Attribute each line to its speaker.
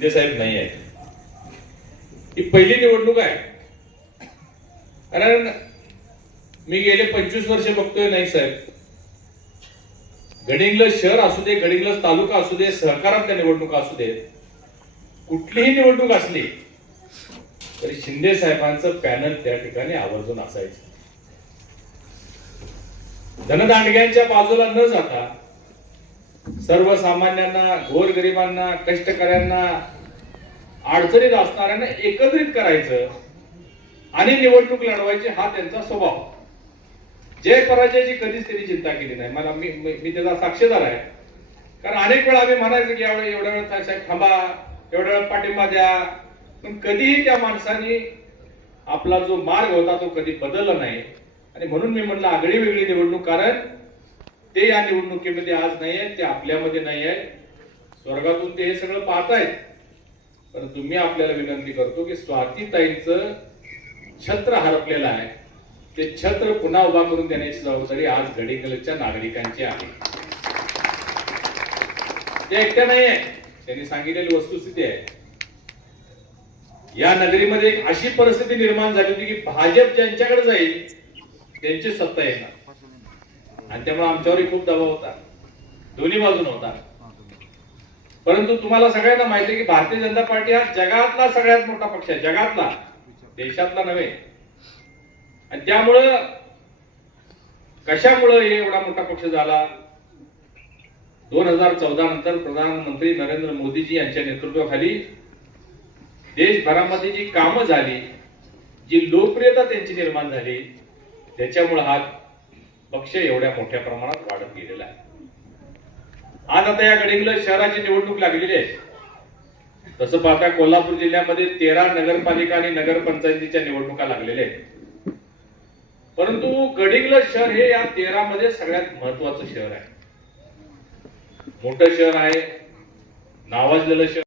Speaker 1: शिंदे साहेब नाही आहेत ही पहिली निवडणूक आहे. कारण मी गेले पंचवीस वर्ष बघतोय नाही साहेब. गडिंग्लज शहर असू दे गडिंग्लज तालुका असू दे सहकारातल्या निवडणुका असू दे कुठलीही निवडणूक असली तरी शिंदे साहेबांचं पॅनल त्या ठिकाणी आवर्जून असायचं. धनदांडग्यांच्या बाजूला न जाता सर्वसामान्यांना गोरगरिबांना कष्टकऱ्यांना अडचणीत असणाऱ्यांना एकत्रित करायचं आणि निवडणूक लढवायची हा त्यांचा स्वभाव. जय पराजयाची कधीच त्यांनी चिंता केली नाही. मला मी मी त्याचा साक्षीदार आहे. कारण अनेक वेळा आम्ही म्हणायचं की यावेळी एवढ्या वेळ साहेब थांबा एवढ्या वेळ पाठिंबा द्या. पण कधीही त्या माणसाने आपला जो मार्ग होता तो कधी बदलला नाही. आणि म्हणून मी म्हणलं आगळी वेगळी निवडणूक कारण ते या निवडणुकीमध्ये आज नाही आहेत ते आपल्यामध्ये नाही आहेत. स्वर्गातून ते हे सगळं पाहतायत. पण तुम्ही आपल्याला विनंती करतो की स्वातीताईंचं छत्र हरपलेलं आहे. ते छत्र पुन्हा उभा करून देण्याची जबाबदारी आज घडीकलच्या नागरिकांची आहे. ते एकट्या नाही आहे त्यांनी सांगितलेली वस्तुस्थिती आहे. या नगरीमध्ये एक अशी परिस्थिती निर्माण झाली होती की भाजप ज्यांच्याकडे जाईल त्यांची सत्ता येणार. आणि त्यामुळे आमच्यावरही खूप दबाव होता. दोन्ही बाजून होता. परंतु तुम्हाला सगळ्यांना माहिती आहे की भारतीय जनता पार्टी हा जगातला सगळ्यात मोठा पक्ष आहे. जगातला. देशातला नव्हे. आणि त्यामुळं कशामुळं हे एवढा मोठा पक्ष झाला? दोन हजार चौदा नंतर प्रधानमंत्री नरेंद्र मोदीजी यांच्या नेतृत्वाखाली देशभरामध्ये जी कामं झाली जी लोकप्रियता त्यांची निर्माण झाली त्याच्यामुळे हा पक्ष एवढ्या मोठ्या प्रमाणात वाढत गेलेला आहे. आज आता या गडिंगलज शहराची निवडणूक लागलेली आहे. तसं पाहता कोल्हापूर जिल्ह्यामध्ये तेरा नगरपालिका आणि नगरपंचायतीच्या निवडणुका लागलेल्या आहेत. परंतु गडिंगला शहर हे या तेरा मध्ये सगळ्यात महत्वाचं शहर आहे. मोठं शहर आहे. नावाजलेलं शहर